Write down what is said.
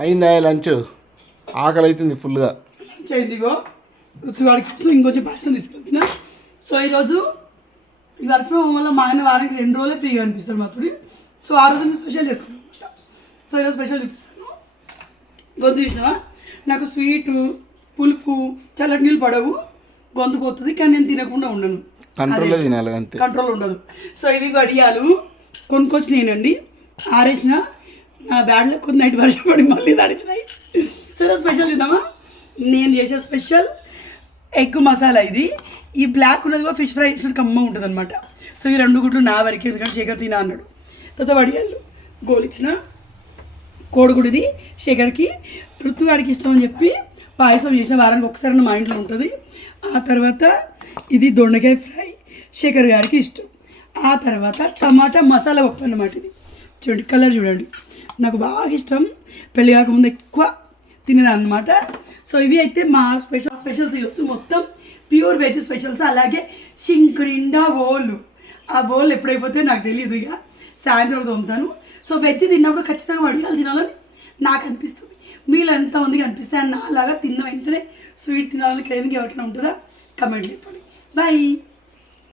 అయిందా లంచ్? ఆకలి అవుతుంది ఫుల్గా. లంచ్ అయింది. ఇగో ఋతుగాడికి ఇంకొంచెం పాయసం తీసుకెళ్తున్నా. సో ఈరోజు ఈ వర్క్ ఫ్రమ్ హోమ్ వల్ల మా ఆయన వారానికి 2 రోజులే ఫ్రీగా అనిపిస్తాడు మాతోడి. సో ఆ రోజు నేను స్పెషల్ చేసుకున్నాను అనమాట. సో ఈరోజు స్పెషల్ చూపిస్తాను. గొంతు చూసినావా, నాకు స్వీటు పులుపు చల్లటి నీళ్ళు పడవు, గొంతు పోతుంది. కానీ నేను తినకుండా ఉండను, కంట్రోల్లో తినాలి అంతే, కంట్రోల్ ఉండదు. సో ఇవి వడియాలు కొనుక్కొచ్చి నేనండి ఆరేసిన. నా బ్యాడ్లో కొన్ని నైట్ వర్షం పడి మళ్ళీ తడిచినాయి. సరే స్పెషల్ చూద్దామా. నేను చేసే స్పెషల్ ఎగ్ మసాలా ఇది. ఈ బ్లాక్ ఉన్నది కూడా ఫిష్ ఫ్రై చేసిన కమ్మ ఉంటుంది అనమాట. సో ఈ 2 గుడ్లు నా వరకే, ఎందుకంటే శేఖర్ తినా అన్నాడు. తర్వాత వడియాలు గోలిచ్చిన కోడిగుడిది శేఖర్కి, ఋతుగాడికి ఇష్టం అని చెప్పి పాయసం చేసిన. వారానికి ఒకసారి మా ఇంట్లో ఉంటుంది. ఆ తర్వాత ఇది దొండకాయ ఫ్రై శేఖర్ గారికి ఇష్టం. ఆ తర్వాత టమాటా మసాలా పప్పు అన్నమాట. ఇది చూడండి, కలర్ చూడండి, నాకు బాగా ఇష్టం. పెళ్ళి కాకముందు ఎక్కువ తినేది అన్నమాట. సో ఇవి అయితే మా స్పెషల్స్ ఈరోజు మొత్తం ప్యూర్ వెజ్ స్పెషల్స్. అలాగే సింక్ నిండా బౌల్, ఆ బౌల్ ఎప్పుడైపోతే నాకు తెలియదు, ఇక సాయంత్రం తోముతాను. సో వెజ్ తిన్నప్పుడు ఖచ్చితంగా వడియాలు తినాలని నాకు అనిపిస్తుంది. మీలో ఎంతమందికి అనిపిస్తాయి అని నాలాగా తిన్న వెంటనే స్వీట్ తినాలని క్రేవింగ్ ఎవరికైనా ఉంటుందా? కమెంట్ చెప్పండి. బాయ్.